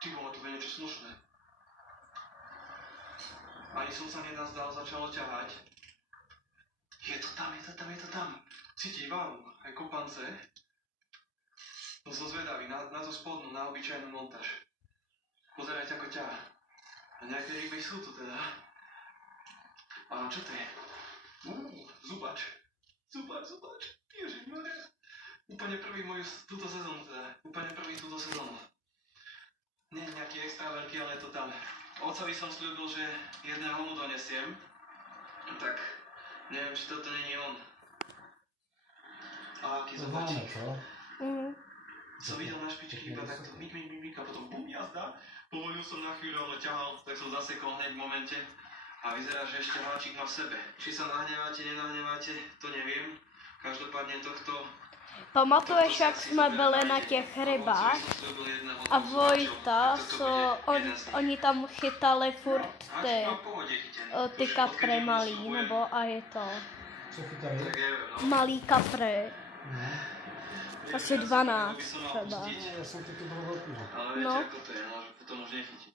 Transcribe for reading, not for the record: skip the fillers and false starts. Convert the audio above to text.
Ty vole, to bude niečo slušné. Ani som sa nenazdal, začalo ťahať. Je to tam, je to tam, je to tam. Cíti váhu, aj kopance. No som zvedavý na tú spodnú, na obyčajnú montáž. Pozerajte, ako ťahá. A nejaké ryby sú tu teda. A čo to je? Zubač. Zubač. Ježišmaria. Úplne prvý moju túto sezónu teda. Úplne prvý túto sezónu. Nie je nejaký extra veľký, ale je to tam. Otcovi som sľúbil, že jedného mu donesiem. Tak neviem, či toto není on. A aký zobačík. Som videl na špičky iba takto mik a potom bum, jazda. Povolil som na chvíľu, ale ťahal, tak som zasekol hneď v momente. A vyzerá, že ešte háčik má v sebe. Či sa nahneváte, nenahneváte, to neviem. Každopádně tohto... Pamatuješ, jak jsme byli na těch rybách a Vojta, oni tam chytali furt ty kapry malý, nebo a je to malý kapry. Asi 12 třeba. Ale víte, jak to je, že potom už nechytí.